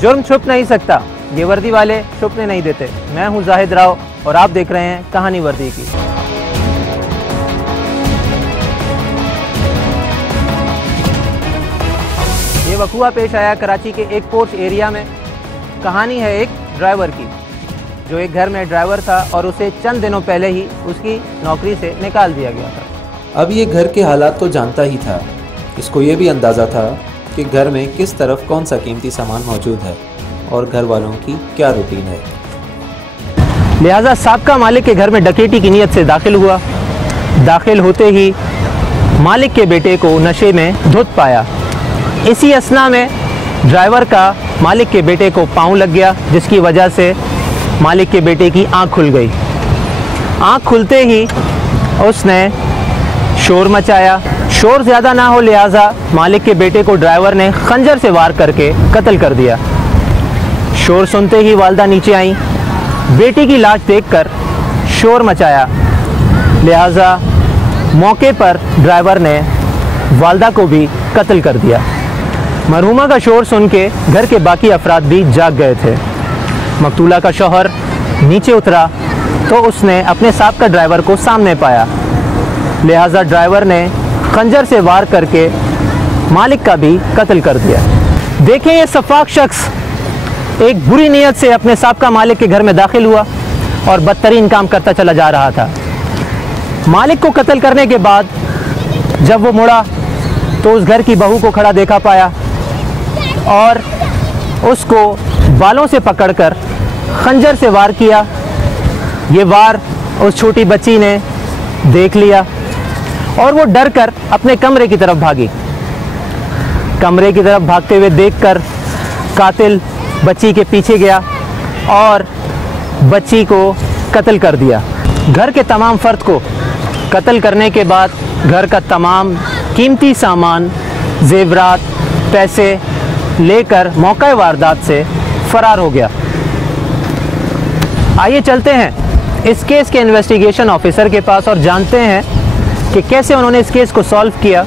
जुर्म छुप नहीं सकता, ये वर्दी वाले छुपने नहीं देते। मैं हूं जाहिद राव और आप देख रहे हैं कहानी वर्दी की। ये वक़ुआ पेश आया कराची के एक पोर्च एरिया में। कहानी है एक ड्राइवर की, जो एक घर में ड्राइवर था और उसे चंद दिनों पहले ही उसकी नौकरी से निकाल दिया गया था। अब ये घर के हालात तो जानता ही था, इसको ये भी अंदाज़ा था कि घर में किस तरफ कौन सा कीमती सामान मौजूद है और घर वालों की क्या रूटीन है। लिहाजा साबका मालिक के घर में डकैती की नीयत से दाखिल हुआ। दाखिल होते ही मालिक के बेटे को नशे में धुत पाया। इसी असना में ड्राइवर का मालिक के बेटे को पाँव लग गया, जिसकी वजह से मालिक के बेटे की आंख खुल गई। आंख खुलते ही उसने शोर मचाया। शोर ज़्यादा ना हो लिहाजा मालिक के बेटे को ड्राइवर ने खंजर से वार करके कत्ल कर दिया। शोर सुनते ही वालदा नीचे आई। बेटी की लाश देखकर शोर मचाया, लिहाजा मौके पर ड्राइवर ने वालदा को भी कत्ल कर दिया। मरहुमा का शोर सुन के घर के बाकी अफराद भी जाग गए थे। मकतूला का शौहर नीचे उतरा तो उसने अपने साबका ड्राइवर को सामने पाया, लिहाजा ड्राइवर ने खंजर से वार करके मालिक का भी कत्ल कर दिया। देखें, ये सफाक शख्स एक बुरी नीयत से अपने साबका मालिक के घर में दाखिल हुआ और बदतरीन काम करता चला जा रहा था। मालिक को कत्ल करने के बाद जब वो मुड़ा तो उस घर की बहू को खड़ा देखा पाया और उसको बालों से पकड़कर खंजर से वार किया। ये वार उस छोटी बच्ची ने देख लिया और वो डर कर अपने कमरे की तरफ भागी। कमरे की तरफ भागते हुए देखकर कातिल बच्ची के पीछे गया और बच्ची को कत्ल कर दिया। घर के तमाम फ़र्द को कत्ल करने के बाद घर का तमाम कीमती सामान, जेवरात, पैसे लेकर मौका वारदात से फ़रार हो गया। आइए चलते हैं इस केस के इन्वेस्टिगेशन ऑफिसर के पास और जानते हैं कि कैसे उन्होंने इस केस को सॉल्व किया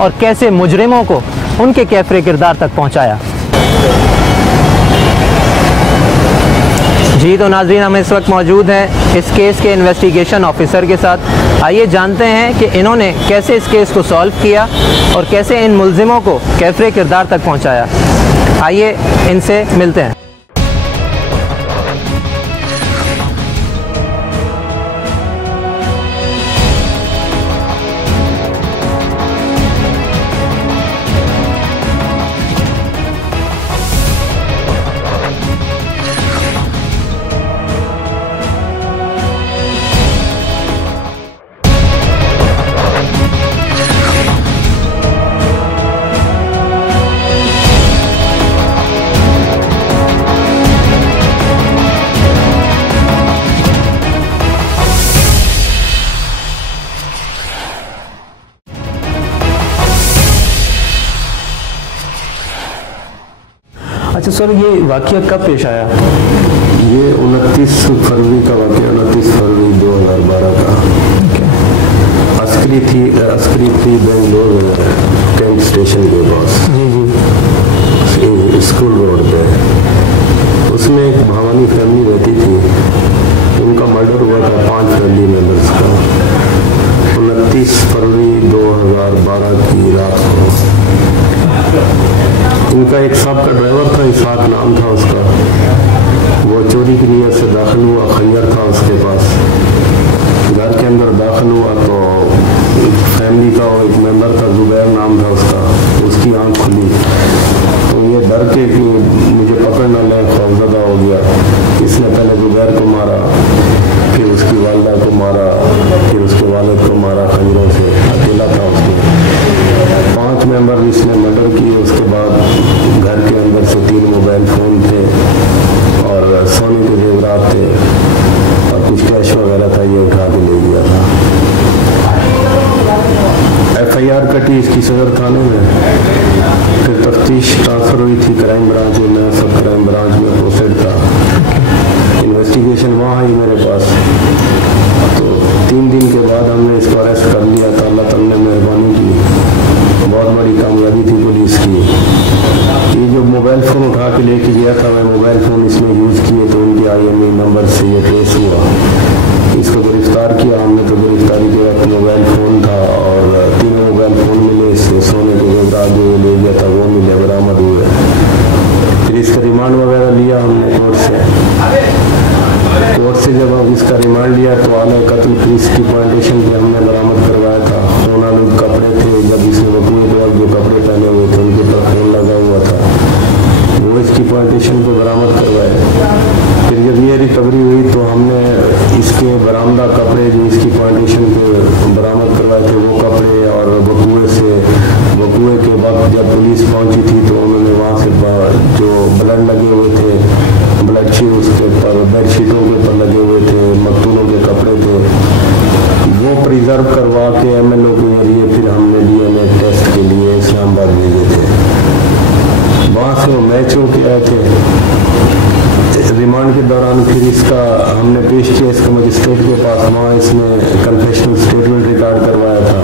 और कैसे मुजरिमों को उनके कैफरे किरदार तक पहुंचाया। जी तो नाज़रीन, हम इस वक्त मौजूद हैं इस केस के इन्वेस्टिगेशन ऑफिसर के साथ। आइए जानते हैं कि इन्होंने कैसे इस केस को सॉल्व किया और कैसे इन मुलजिमों को कैफरे किरदार तक पहुंचाया। आइए इनसे मिलते हैं। अच्छा सर, ये वाक़या कब पेश आया? ये 29 फरवरी का वाक़या, 29 फरवरी 2012 का। अस्करी थी बेंगलोर कैंट स्टेशन के पास, स्कूल रोड पे। उसमें एक भवानी फैमिली रहती थी, उनका मर्डर हुआ था 5 फैमिली मेम्बर्स का 29 फरवरी 2012 की रात को। इनका एक साहब का ड्राइवर था, इसाक नाम था उसका। वो चोरी की नीयत से दाखिल हुआ, खंजर था उसके पास। घर के अंदर दाखिल हुआ तो फैमिली का एक मेंबर था, जुबैर नाम था उसका, उसकी आंख खुली। तो ये डर के कि मुझे पकड़ न ले, खौफजदा हो गया। इसने पहले जुबैर को मारा, फिर उसकी वालदा को मारा, फिर उसके वालिद को मारा खंजरों से। अकेला था उसमें। 5 मेंबर इसने मर्डर किए। उसके बाद घर के अंदर से 3 मोबाइल फ़ोन थे और सोने के जेवरात थे और कुछ कैश वगैरह था, ये उठा के ले गया था। FIR कटी इसकी सदर थाने में। फिर तफ्तीश ट्रांसफ़र हुई थी क्राइम ब्रांच में। मैं सब क्राइम ब्रांच में पोस्टेड था। इन्वेस्टिगेशन वहाँ आई मेरे पास। तो 3 दिन के बाद हमने इसको अरेस्ट कर लिया था। अल्लाह ताला ने मेहरबानी की, बहुत बड़ी कामयाबी थी पुलिस की। ये जो मोबाइल फ़ोन उठा पे लेके गया था मैं, मोबाइल फ़ोन इसमें यूज़ किए तो उनके IMEI नंबर से ये ट्रेस हुआ। इसको गिरफ़्तार किया हमने, तो गिरफ़्तारी के वक्त मोबाइल फ़ोन था और 3 मोबाइल फ़ोन मिले, इससे सोने के बाद जो ले गया था वो मिले, बरामद हुए। फिर इसका रिमांड वगैरह लिया हमने कोर्ट से जब हम इसका रिमांड लिया तो आला कत्ल फिर इसकी प्लांटेशन पे हमने बरामद करवाया था। खून आलूद कपड़े थे, जब इसने बकुए के वक्त जो कपड़े पहने हुए थे उनके ऊपर खून लगा हुआ था, वो इसकी प्लांटेशन पे बरामद करवाए। फिर जब ये रिकवरी हुई तो हमने इसके बरामदा कपड़े जो इसकी प्लांटेशन पे बरामद करवाए थे वो कपड़े और बकुए के वक्त जब पुलिस पहुंची थी तो उन्होंने वहाँ से जो ब्लड लगे हुए थे, ब्लड शीट उसके ऊपर, बेडशीटों के ऊपर लगे हुए थे, मकतूलों के कपड़े थे, वो प्रिजर्व करवा के MLO के जरिए फिर हमने DNA टेस्ट के लिए इस्लामाबाद भेजे थे। वहाँ से वो मैच हो के आए थे। रिमांड के दौरान फिर इसका हमने पेश किया इसका मजिस्ट्रेट के पास, वहाँ इसने कन्फेशनल स्टेटमेंट रिकॉर्ड करवाया था।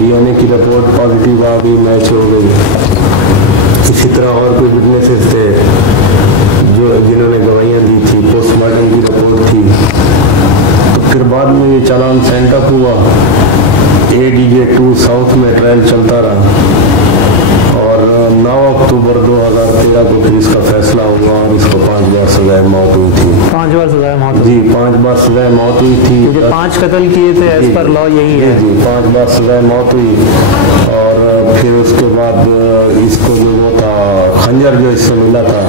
DNA की रिपोर्ट पॉजिटिव आ गई, मैच हो गई। इसी तरह और कोई विटनेसेस थे जिन्होंने गवाहियाँ दी थी, पोस्टमार्टम की रिपोर्ट थी। तो फिर बाद में ये चालान सेंड अप हुआ, ADJ 2 साउथ में ट्रायल चलता रहा और 9 अक्टूबर 2013 को फिर इसका फैसला हुआ और इसको 5 बार सजाए मौत हुई थी। 5 बार सजाए मौत? जी, 5 बार सजाए मौत हुई थी। 5 कत्ल किए थे एज पर लॉ, यही है जी। 5 बार सजाए मौत हुई और फिर उसके बाद इसको जो वो था खंजर जो इससे मिला था,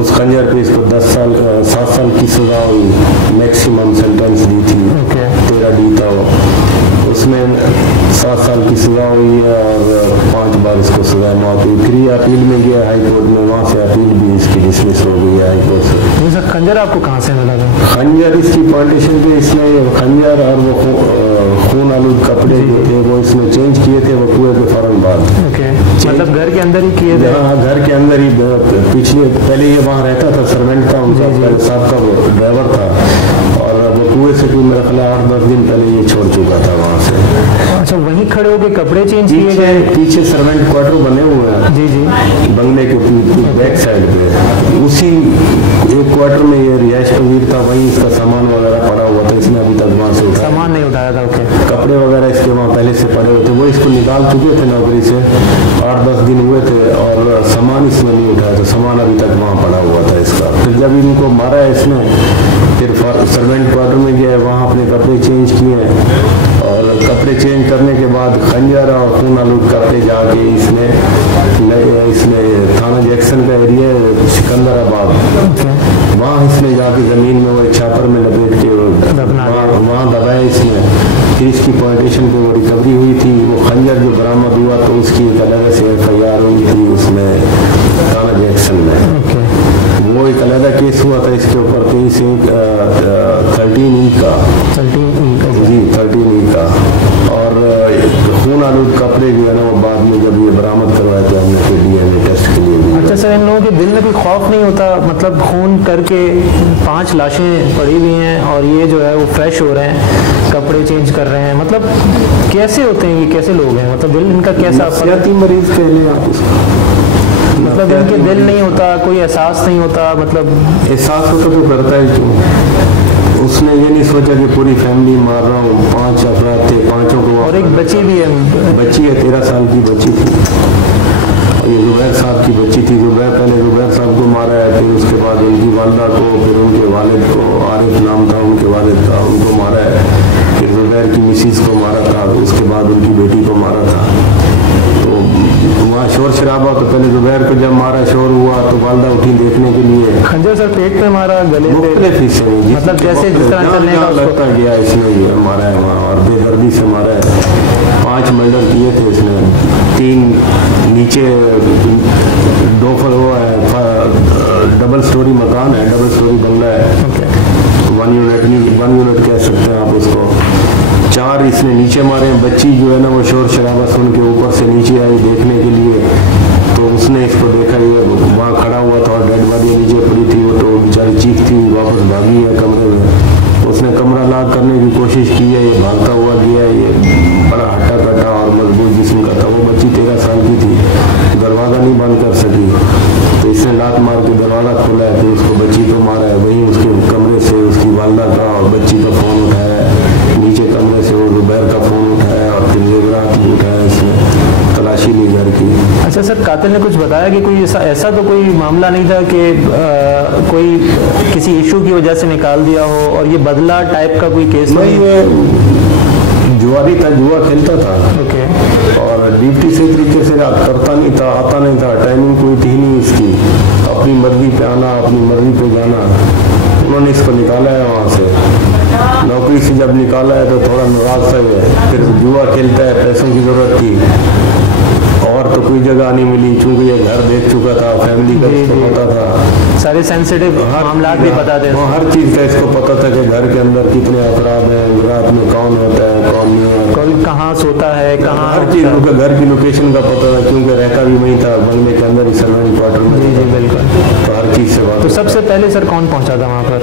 उस खंजर पे इसको 7 साल की सजा हुई, मैक्सिमम सेंटेंस दी थी। 13D था वो, उसमें 7 साल की सजा हुई है और 5 बार इसको सजा मौत हुई। फिर ये अपील में गया हाई कोर्ट में, वहाँ से अपील भी इसकी डिसमिस हो गई है हाई कोर्ट से। सर खंजर आपको कहाँ से मिला था? खंजर इसकी प्लांटेशन पे इसने खंजर और वो खून आलूद कपड़े जो थे वो इसने चेंज किए थे बकुए के फौरन बाद। मतलब घर के अंदर ही किए थे? हाँ, घर के अंदर ही। पिछले पहले ये वहाँ रहता था, सर्वेंट था उनका, साहब का वो ड्राइवर था और बकुए से कोई मेरा ख्याल 8-10 दिन पहले ये छोड़ चुका था वहाँ से। अच्छा, वहीं खड़े होके कपड़े चेंज किए गए? पीछे सर्वेंट क्वार्टर बने हुए हैं जी, बंगले के बैक साइड पे, उसी एक क्वार्टर में ये रिहाइश पजीर था, वहीं इसका सामान वगैरह पड़ा हुआ था। इसने अभी तक वहाँ से उठाया सामान नहीं उठाया था? कपड़े वगैरह इसके वहाँ पहले से पड़े हुए थे, वो इसको निकाल चुके थे नौकरी से, 8-10 दिन हुए थे और सामान इसने नहीं उठाया था, सामान अभी तक वहाँ पड़ा हुआ था इसका। फिर जब इनको मारा है इसने, फिर सर्वेंट क्वार्टर में गया, वहाँ अपने कपड़े चेंज किए और कपड़े चेंज करने के बाद खंजर और खून आलूद कपड़े जाके इसने थाना जैक्सन का एरिया सिकंदराबाद, वहाँ इसने जाके ज़मीन में वो छापर में लपेट के वहाँ दबाया इसने। फिर इसकी प्लांटेशन पे वो रिकवरी हुई थी। वो खंजर जो बरामद हुआ तो उसकी एक अलग से FIR हुई थी उसमें थाना जैक्सन में। वो एक अलग केस हुआ था इसके ऊपर 13E का जी, 13E का। और खून आलूद कपड़े जो है ना वो बाद में जब ये बरामद करवाए थे हमने फिर DNA टेस्ट के लिए भी। अच्छा सर, इन लोगों के दिल में कोई खौफ नहीं होता? मतलब खून करके 5 लाशें पड़ी हुई हैं और ये जो है वो फ्रेश हो रहे हैं, कपड़े चेंज कर रहे हैं, मतलब कैसे होते हैं ये, कैसे लोग हैं? मतलब दिल इनका कैसा? मरीज कह लें आप इसको, मतलब इनके दिल नहीं होता, कोई एहसास नहीं होता? मतलब एहसास होता तो करता है क्यों? उसने ये नहीं सोचा कि पूरी फैमिली मार रहा हूँ। 5 अफराद थे, 5 को और एक बच्ची भी है। बच्ची है, 13 साल की बच्ची थी। ये जुबैर साहब की बच्ची थी। पहले जुबैर साहब को मारा है, फिर उसके बाद उनकी वालदा को, फिर उनके वालिद को, आरिफ नाम था उनके वालिद का, उनको मारा है। फिर जुबैर की मिसिस को मारा था, उसके बाद उनकी बेटी को मारा था। तो वहाँ शोर शराबा, तो पहले जुबैर को जब मारा शोर हुआ तो वालदा उठी देखने के लिए। खंजर सर पेट पे मारा, गले पे? मतलब जैसे जिस तरह चलने का लगता गया इसने ये मारा है वहाँ, और बेदर्दी से मारा है। 5 मर्डर किए थे इसने। 3 नीचे 2 फ्लोर है, डबल स्टोरी मकान है, डबल स्टोरी बंगला है। 1 यूनिट कह सकते हैं आप उसको। 4 इसने नीचे मारे हैं। बच्ची जो है ना वो शोर शराबा सुन के ऊपर से नीचे आई देखने के लिए, तो उसने इसको देखा, ये वहाँ खड़ा हुआ था और डेड बॉडी नीचे पड़ी थी। वो तो बेचारी चीखती हुई वापस भागी है कमरे में। उसने कमरा लॉक करने की कोशिश की है, ये भागता हुआ गया। ये बड़ा हट्टा कट्टा और मजबूत जिस्म का था। वो बच्ची 13 साल की थी, दरवाज़ा नहीं बंद कर सकी। कातिल ने कुछ बताया कि कोई ऐसा तो कोई मामला नहीं था कि कोई किसी इशू की वजह से निकाल दिया हो और ये बदला टाइप का कोई केस नहीं, ये जुआरी था, जुआ खेलता था। ओके। और ड्यूटी से तरीके से करता नहीं था, आता नहीं था, टाइमिंग कोई थी नहीं इसकी, अपनी मर्जी पे आना, अपनी मर्जी पे जाना। उन्होंने इसको निकाला है वहाँ से, नौकरी से जब निकाला है तो थोड़ा नाराज सा है, फिर जुआ खेलता है, पैसों की जरूरत थी और तो कोई जगह नहीं मिली, चूंकि ये घर देख चुका था, फैमिली का इसको पता था, सारे सेंसिटिव मामला भी पता थे, हर चीज़ का इसको पता था कि घर के अंदर कितने अपराध हैं, रात में कौन होता है कौन नहीं होता, कौन कहाँ सोता है, कहाँ, हर चीज़ का घर की लोकेशन का पता था, क्योंकि रहता भी वहीं था, बंगले के अंदर ही सर्वेंट क्वार्टर में। जी जी बिल्कुल। तो हर चीज़ से बात। तो सबसे पहले सर कौन पहुँचा था वहाँ पर?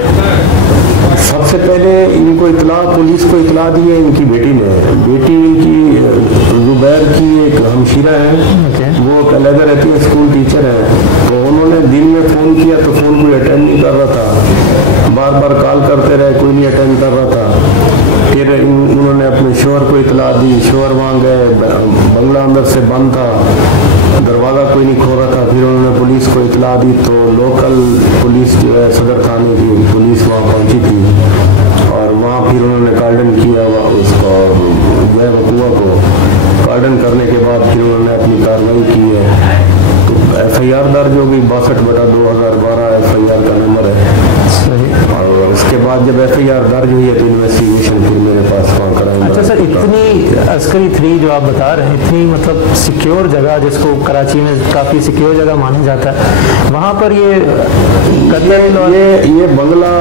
सबसे पहले इनको इतला, पुलिस को इतला दी है इनकी बेटी ने। बेटी इनकी जुबैर की एक हमशीरा है, वो कलेदा रहती है, स्कूल टीचर है। तो उन्होंने दिन में फ़ोन किया तो फ़ोन कोई अटेंड नहीं कर रहा था, बार बार कॉल करते रहे, कोई नहीं अटेंड कर रहा था। फिर उन्होंने अपने शोहर को इतला दी, शोहर वहाँ गए, बंगला अंदर से बंद था, दरवाज़ा कोई नहीं खोल रहा था। फिर उन्होंने पुलिस को इतला दी तो लोकल पुलिस जो है सदर थाने की पुलिस वहाँ पहुँची थी और वहाँ फिर उन्होंने कार्डन किया उसको, जय बकुआ को कार्डन करने के बाद फिर उन्होंने अपनी कार्रवाई की है। तो FIR दर्ज हो गई, 62/2012 FIR का नंबर है। और उसके बाद जब FIR दर्ज हुई है तो इन्वेस्टिगेशन फिर मेरे पास वहाँ कराएंगे। अच्छा सर, इतनी अस्करी 3 जो आप बता रहे हैं, इतनी मतलब सिक्योर जगह जिसको कराची में काफ़ी सिक्योर जगह माना जाता है, वहाँ पर ये ये बंगला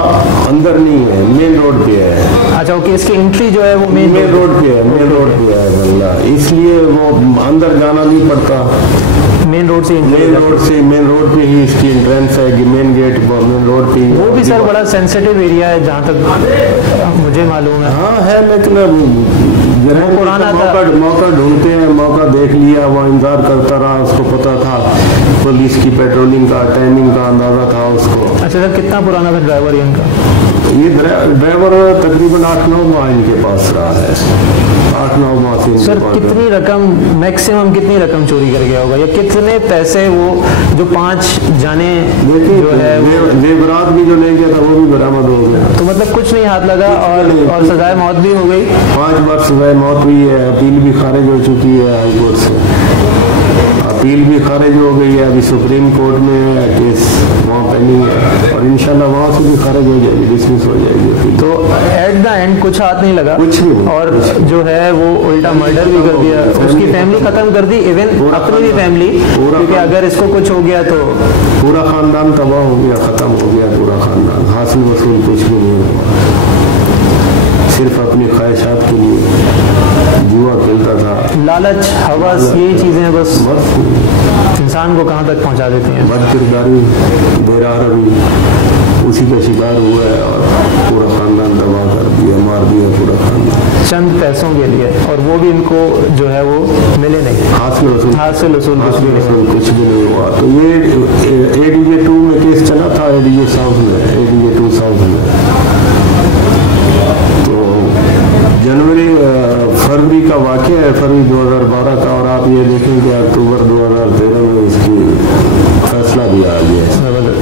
अंदर नहीं है, मेन रोड पे है। अच्छा ओके, इसकी एंट्री जो है वो मेन रोड पे है, मेन रोड पे है बंगला, इसलिए वो अंदर जाना नहीं पड़ता। मेन रोड से मेन रोड पे ही इसकी एंट्रेंस है, मेन गेट मेन रोड पे। वो भी सर बड़ा सेंसिटिव एरिया है जहाँ तक मुझे मालूम है। हाँ है, लेकिन पुराना मौका ढूंढते हैं, मौका देख लिया, वो इंतजार करता रहा, उसको पता था पुलिस की पेट्रोलिंग का टाइमिंग का अंदाजा था उसको। अच्छा सर, कितना पुराना था ड्राइवर इनका? ये ड्राइवर तकरीबन 8-9 माह इनके पास रहा है, 8-9 माह से। सर कितनी रकम, मैक्सिमम कितनी रकम चोरी कर गया होगा, या कितने पैसे वो जो 5 जाने जो है जेवरात भी जो ले गया था वो भी बरामद हो गया। तो मतलब कुछ नहीं हाथ लगा और सजाए मौत भी हो गई। 5 बार सजाए मौत हुई है, अपील भी खारिज हो चुकी है हाईकोर्ट से, अपील भी खारिज हो गई है, अभी सुप्रीम कोर्ट में केस वहाँ पेंडिंग है और इंशाल्लाह वहाँ से भी खारिज हो जाएगी, डिसमिस हो जाएगी। तो एट द एंड कुछ हाथ नहीं लगा, कुछ भी, और जो है वो उल्टा मर्डर भी कर दिया, उसकी फैमिली खत्म कर दी, इवन अपनी भी फैमिली, क्योंकि अगर इसको कुछ हो गया तो पूरा खानदान तबाह हो गया, खत्म हो गया पूरा खानदान, हासिल वसूल कुछ भी नहीं हुआ, सिर्फ अपनी ख्वाहिशात के लिए जुआ खेलता था। लालच, हवस, यही चीज़ें बस इंसान को कहाँ तक पहुँचा देती हैं। बदकिरदारी, बेराहरवी, उसी का शिकार हुआ है और पूरा खानदान तबाह कर दिया, मार दिया पूरा खानदान, चंद पैसों के लिए, और वो भी इनको जो है वो मिले नहीं, हासिल वसूल कुछ भी नहीं हुआ। तो ये ADJ 2 में केस चला था, ADJ साउथ में, ADJ 2 साउथ में। तो फरवरी का वाक़या है, फरवरी 2012 का, और आप ये देखें कि अक्टूबर 2013 में इसकी फैसला भी आ गया।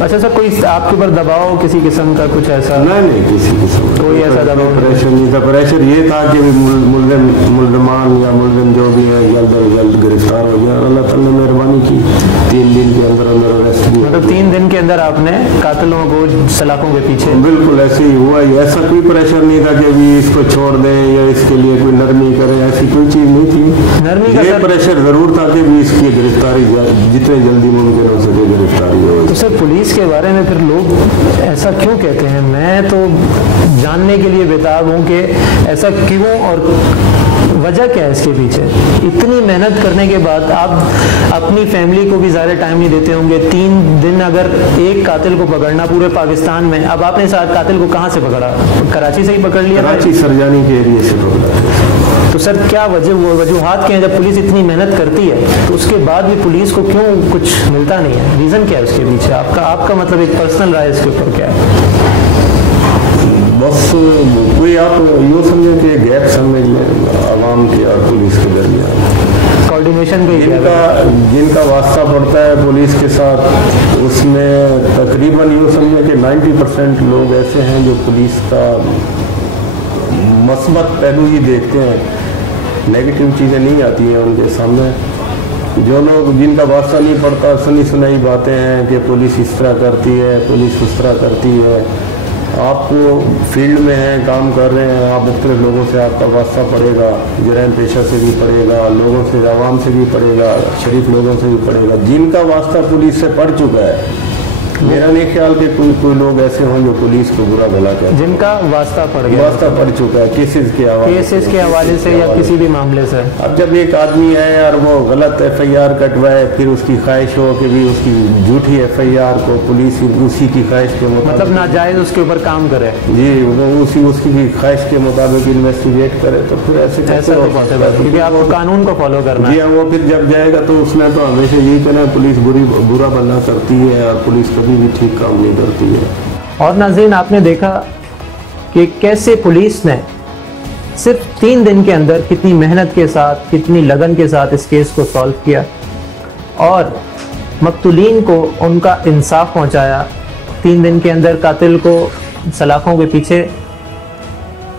अच्छा सर, कोई आपके ऊपर दबाव किसी किस्म का कुछ ऐसा? नहीं, किसी किस्म कोई ऐसा दबाव, प्रेशर नहीं था। प्रेशर ये था कि मुल्ज़मान या मुल्ज़िम जो भी है जल्द अज जल्द गिरफ्तार हो गया, अल्लाह ताला ने मेहरबानी की, 3 दिन के अंदर अरेस्ट किया। मतलब 3 दिन के अंदर आपने कातिलों को सलाखों के पीछे? बिल्कुल ऐसे ही हुआ। ऐसा कोई प्रेशर नहीं था कि भी इसको छोड़ दें या इसके लिए कोई नरमी करें, ऐसी कोई चीज़ नहीं थी। नरमी का ये प्रेशर ज़रूर था कि भी इसकी गिरफ्तारी जितने जल्दी मुमकिन हो सके गिरफ्तारी हो। तो सर पुलिस के बारे में फिर लोग ऐसा क्यों कहते हैं? मैं तो जानने के लिए बेताब हूँ कि ऐसा क्यों और वजह क्या है इसके पीछे। इतनी मेहनत करने के बाद आप अपनी फैमिली को भी ज़्यादा टाइम नहीं देते होंगे। 3 दिन अगर एक कातिल को पकड़ना पूरे पाकिस्तान में, अब आपने इस कातिल को कहाँ से पकड़ा? कराची से ही पकड़ लिया? कराची सरजानी के एरिया से पकड़ा। तो सर क्या वजूहात क्या हैं? जब पुलिस इतनी मेहनत करती है तो उसके बाद भी पुलिस को क्यों कुछ मिलता नहीं है? रीज़न क्या है उसके पीछे? आपका मतलब एक पर्सनल राय इसके ऊपर क्या है? बस कोई आप यूँ समझें कि गैप समझ लें आवाम के और पुलिस के दरमियान। कोऑर्डिनेशन को ही जिनका वास्ता पड़ता है पुलिस के साथ, उसमें तकरीबन यूँ समझे कि 90% लोग ऐसे हैं जो पुलिस का मस्बत पहलू ही देखते हैं, नेगेटिव चीज़ें नहीं आती हैं उनके सामने। जो लोग जिनका वास्ता नहीं पड़ता, सुनी सुनाई बातें हैं कि पुलिस इस तरह करती है, पुलिस उस तरह करती है। आपको फील्ड में हैं, काम कर रहे हैं, आप मुख्तलिफ लोगों से आपका वास्ता पड़ेगा, जराइम पेशा से भी पड़ेगा, लोगों से, आवाम से भी पड़ेगा, शरीफ लोगों से भी पड़ेगा। जिनका वास्ता पुलिस से पड़ चुका है, मेरा नहीं ख्याल कि कोई लोग ऐसे हों जो पुलिस को बुरा भला कहते हैं। जिनका वास्ता पड़ गया, वास्ता पड़ चुका है केसेस के हवाले से या किसी भी मामले से। अब जब एक आदमी है और वो गलत FIR कटवाए, फिर उसकी ख्वाहिश हो कि भी उसकी झूठी FIR को पुलिस उसी की ख्वाहिश के मुताबिक, मतलब नाजायज उसके ऊपर काम करे जी, वो उसकी ख्वाहिश के मुताबिक इन्वेस्टिगेट करे, तो फिर ऐसे तो पॉसिबल, क्योंकि आपको कानून को फॉलो करना है। वो फिर जब जाएगा तो उसने तो हमेशा यही कहना है पुलिस बुरा भला करती है और पुलिस कभी भी ठीक काम नहीं करती है। और नाज़रीन, आपने देखा कि कैसे पुलिस ने सिर्फ 3 दिन के अंदर कितनी मेहनत के साथ, कितनी लगन के साथ इस केस को सॉल्व किया और मकतूलीन को उनका इंसाफ पहुंचाया। 3 दिन के अंदर कातिल को सलाखों के पीछे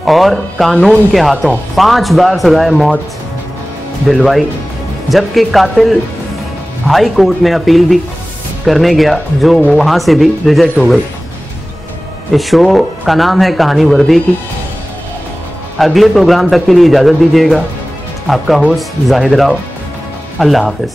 और कानून के हाथों 5 बार सजाए मौत दिलवाई, जबकि कातिल हाई कोर्ट में अपील भी करने गया, जो वहाँ से भी रिजेक्ट हो गई। इस शो का नाम है कहानी वर्दी की। अगले प्रोग्राम तक के लिए इजाज़त दीजिएगा। आपका होस्ट जाहिद राव। अल्लाह हाफ़िज़।